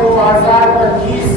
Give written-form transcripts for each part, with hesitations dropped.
2025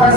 10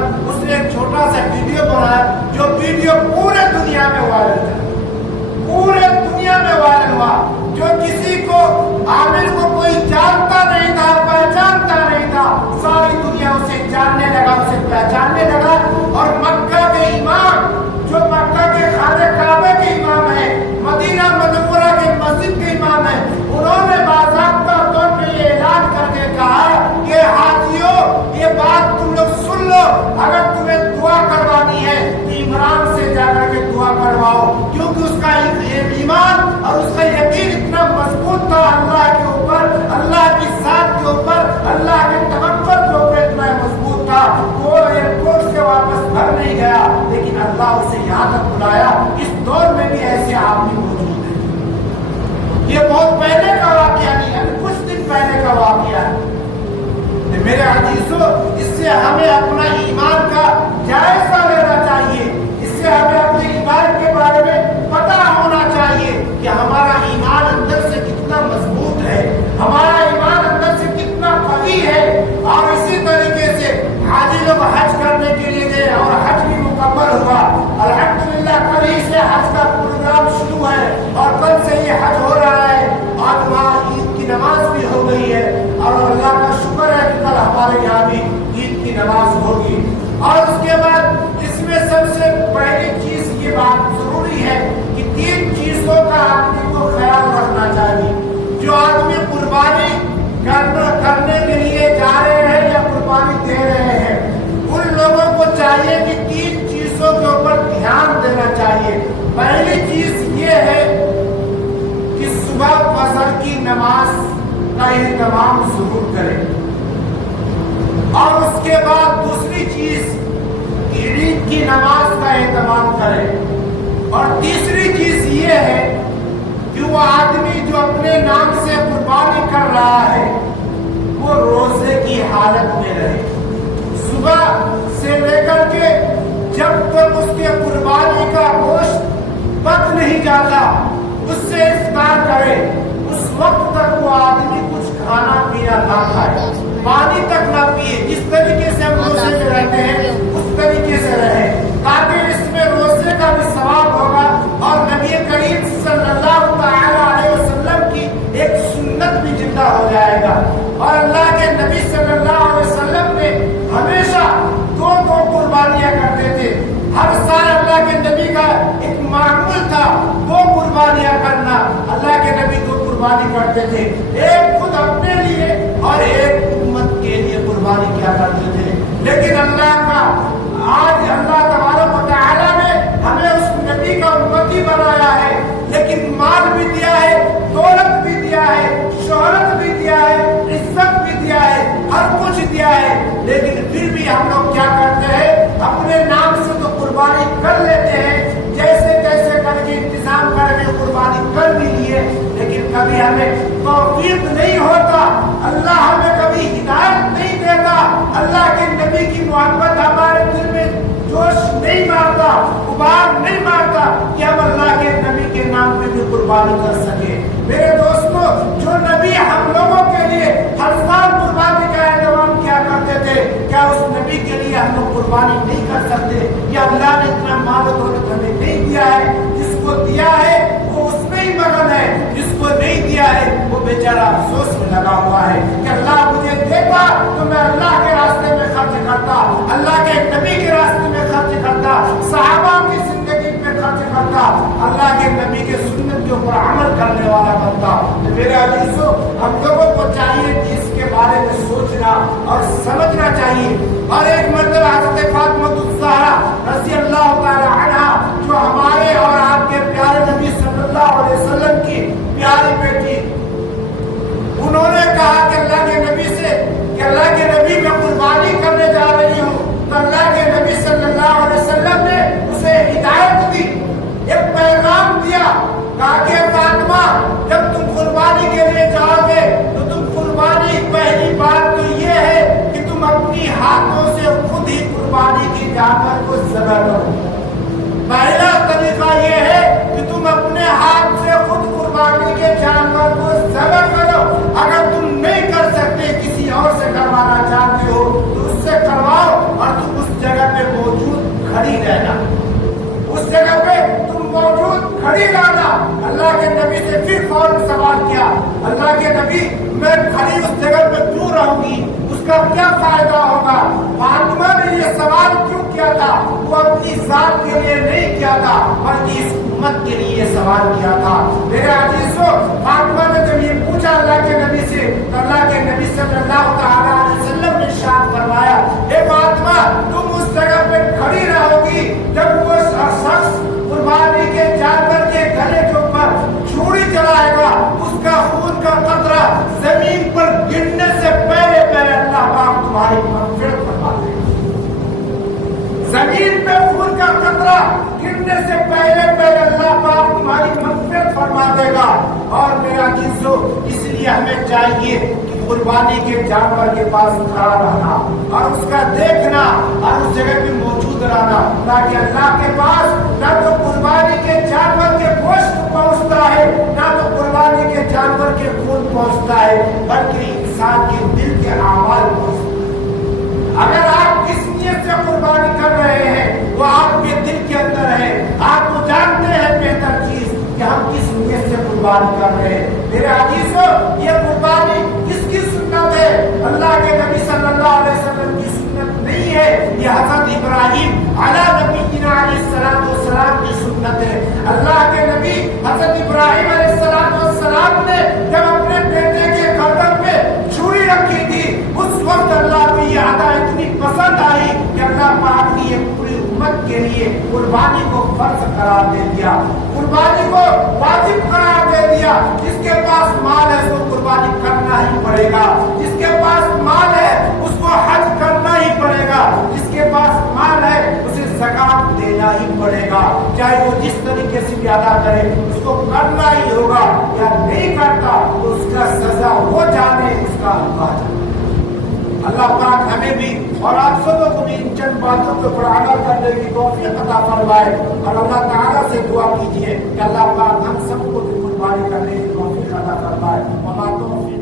کر اس نے ایک چھوٹا سا ویڈیو بنایا جو ویڈیو پورے دنیا میں وائرل تھا، پورے دنیا میں وائرل ہوا، جو کسی کو عامر کو کوئی جانتا نہیں تھا، پہچانتا نہیں تھا، ساری دنیا اسے جاننے لگا، اسے پہچاننے لگا۔ اور مکہ کے امام جو مکہ کے خانہ کعبہ کے امام ہیں، مدینہ منورہ کے مسجد کے امام ہیں، انہوں نے باضابطہ طور پہ یہ اعلان کر کے کہا کہ حاجیوں یہ بات تم لوگ سن لو، اگر تمہیں دعا کروانی ہے تو عمران سے جا کر کے دعا کرواؤ، کیونکہ اس کا ایمان اور اس کا یقین اتنا مضبوط تھا اللہ کے اوپر، اللہ کی ذات کے اوپر، اللہ کے توکل کے اوپر اتنا مضبوط تھا، وہ ایئرپورٹ سے واپس گھر نہیں گیا، لیکن اللہ اسے یہاں تک بلایا۔ اس دور میں بھی ایسے آدمی موجود ہیں۔ یہ بہت پہلے کا واقعہ نہیں ہے، کچھ دن پہلے کا واقعہ ہے۔ میرے عزیزو، اس سے ہمیں اپنا ایمان کا جائزہ لینا چاہیے، اس سے ہمیں اپنے ایمان کے بارے میں پتہ ہونا چاہیے کہ ہمارا ایمان اندر سے کتنا مضبوط ہے، ہمارا ایمان اندر سے کتنا قوی ہے۔ اور اسی طریقے سے حاجی لوگ حج کرنے کے لیے گئے اور حج بھی مکمل ہوا، الحمدللہ کل ہی سے حج کا پروگرام شروع ہے اور کل سے یہ حج ہو رہا ہے، اور وہاں عید کی نماز بھی ہو گئی ہے، اور اللہ کا شکر ہے کہ کل ہمارے یہاں بھی عید کی نماز ہوگی۔ اور اس کے بعد اس میں سب سے پہلی چیز یہ بات ضروری ہے کہ 3 چیزوں کا آدمی کو خیال رکھنا چاہیے۔ جو آدمی قربانی کرنے کے لیے جا رہے ہیں یا قربانی دے رہے ہیں، ان لوگوں کو چاہیے کہ 3 چیزوں کے اوپر دھیان دینا چاہیے۔ پہلی چیز یہ ہے کہ صبح فجر کی نماز کا اہتمام ضرور کریں، اور اس کے بعد دوسری چیز عید کی نماز کا اہتمام کریں، اور تیسری چیز یہ ہے کہ وہ آدمی جو اپنے نام سے قربانی کر رہا ہے وہ روزے کی حالت میں رہے، صبح سے لے کر کے جب تک اس کے قربانی کا گوشت پک نہیں جاتا اس سے افطار کرے، اس وقت تک وہ آدمی کچھ کھانا پینا نہ کھائے، پانی تک نہ پیے۔ جس طریقے سے ہم روزے میں رہتے ہیں اس طریقے سے رہے، تاکہ اس میں روزے کا بھی ثواب ہوگا اور نبی کریم صلی اللہ تعالی علیہ وسلم کی ایک سنت بھی زندہ ہو جائے گا۔ اور اللہ کے نبی صلی اللہ علیہ وسلم نے ہمیشہ 2 قربانیاں کرتے تھے، ہر سال اللہ کے نبی کا ایک معمول تھا 2 قربانیاں کرنا، اللہ کے نبی 2 قربانی کرتے تھے، ایک خود اپنے لیے اور ایک امت کے لیے قربانی کیا کرتے تھے۔ لیکن اللہ کا آج اللہ تبارک و تعالیٰ نے ہمیں اس نبی کا امتی بنایا ہے، لیکن مال بھی دیا ہے، دولت بھی دیا ہے، شہرت بھی دیا ہے، عزت بھی دیا ہے، ہر کچھ دیا ہے، لیکن پھر بھی ہم لوگ کیا کرتے ہیں، اپنے نام سے تو قربانی کر لیتے ہیں، جیسے تیسے کر کے انتظام کر کے قربانی کر بھی لیے، لیکن کبھی ہمیں توفیق نہیں ہوتا، اللہ ہمیں کبھی ہدایت نہیں دیتا، اللہ کے نبی کی محبت ہمارے دل میں جوش نہیں مارتا، غبار نہیں مارتا کہ ہم اللہ کے نبی کے نام پہ بھی قربانی کر سکے۔ میرے دوستو، جو نبی ہم لوگوں کے لیے ہر سال قربانی کا اہتمام کیا کرتے تھے، کیا اس نبی کے لیے ہم لوگ قربانی نہیں کر سکتے؟ یا اللہ نے اتنا مال و دولت ہمیں نہیں دیا ہے؟ جس کو دیا ہے وہ اس میں ہی مگن ہے، جس کو نہیں دیا ہے وہ بیچارہ افسوس میں لگا ہوا ہے کہ اللہ مجھے دیتا تو میں اللہ کے راستے میں خرچ کرتا، اللہ کے نبی کے راستے میں خرچ کرتا، صحابہ کی زندگی میں خرچ کرتا، اللہ کے نبی کے سنت کے اوپر عمل کرنے والا بنتا۔ میرے عزیزو، ہم لوگوں کو چاہیے کہ اس کے بارے میں سوچنا اور سمجھنا چاہیے۔ اور ایک مرتبہ حضرت فاطمہ الزہرا رضی اللہ تعالی عنہا، جو ہمارے اور آپ کے پیارے نبی صلی اللہ علیہ وسلم کی پیاری بیٹی، انہوں نے کہا کہ اللہ کے نبی سے کہ اللہ کے نبی میں قربانی کرنے جا رہی ہوں، تو اللہ کے نبی صلی اللہ علیہ وسلم نے اسے ہدایت دی، ایک پیغام دیا، کہا کہ فاطمہ جب تم قربانی کے لیے جاؤ گے تو تم قربانی، پہلی بات تو یہ ہے کہ تم اپنی ہاتھوں سے خود ہی قربانی کی جانور کو ذبح کرو۔ پہلا طریقہ یہ ہے کہ تم اپنے ہاتھ سے خود قربانی کے جانور کو ذبح کرو۔ اگر تم نہیں کر سکتے، کسی اور سے کروانا چاہتے ہو تو اس سے کرواؤ، اور تم اس جگہ کھڑی لانا. اللہ کے نبی سے پھر فوراً سوال کیا, اللہ کے نبی میں کھڑی اس جگہ پہ کیوں رہوں گی, اس کا کیا فائدہ ہوگا؟ فاطمہ نے یہ سوال کیوں کیا تھا؟ وہ اپنی ذات کے لیے نہیں کیا تھا بلکہ اس امت کے لیے سوال کیا تھا. میرے عزیزو, فاطمہ نے جب یہ پوچھا اللہ کے نبی سے, تو اللہ کے نبی صلی اللہ تعالیٰ علیہ وسلم نے ارشاد فرمایا, اے فاطمہ تم اس جگہ پہ کھڑی رہو گی جب وہ شخص قربانی کے جانور کے گلے کے اوپر چھری چلائے گا, اس کا خون کا قطرہ زمین پر گرنے سے پہلے پہلے اللہ پاک تمہاری مغفرت فرما دے گا. زمین پہ خون کا قطرہ گرنے سے پہلے پہلے اللہ پاک تمہاری مغفرت فرما دے گا. اور میرا عزیزو, اس لیے ہمیں چاہیے کہ قربانی کے جانور کے پاس کھڑا رہنا اور اس کا دیکھنا اور اس جگہ پہ موجود رہنا, تاکہ اللہ کے پاس نہ تو قربانی کے جانور کے گوشت پہنچتا ہے, نہ تو قربانی کے جانور کے خون پہنچتا ہے, بلکہ انسان کے دل کے اعمال پہنچتا ہے. اگر آپ کس نیت سے قربانی کر رہے ہیں وہ آپ کے دل کے اندر ہے. آپ کو جانتے ہیں بہتر چیز کہ ہم کس نیت سے قربانی کر رہے ہیں. میرے عزیزو, یہ قربانی کس کی سنت ہے؟ اللہ کے نبی صلی اللہ علیہ وسلم کی سنت نہیں ہے, یہ حضرت ابراہیم علیہ نبینا علیہ السلام والسلام کی سنت ہے. اللہ کے نبی حضرت ابراہیم علیہ السلام والسلام نے جب اپنے بیٹے کے گردن پہ چھری رکھی تھی, اس وقت اللہ کو یہ عطا اتنی پسند آئی کہ اللہ پاک نے یہ پوری امت کے لیے قربانی کو فرض قرار دے دیا, قربانی کو واجب قرار دے دیا. جس کے پاس مال ہے اس کو قربانی کرنا ہی پڑے گا, جس کے پاس مال ہے اس کو حج کرنا ہی پڑے گا, جس کے پاس مال ہے اسے زکات دینا ہی پڑے گا, چاہے وہ جس طریقے سے بھی ادا کرے اس کو کرنا ہی ہوگا. یا نہیں کرتا تو اس کا سزا وہ جانے, اس کا اللہ جانے. اللہ پاک ہمیں بھی اور آپ سب کو بھی ان چند باتوں کے اوپر عمل کرنے کی توفیق عطا فرمائے. اور اللہ تعالیٰ سے دعا کیجیے کہ اللہ پاک ہم سب کو بھی قربانی کرنے کی توفیق عطا فرمائے.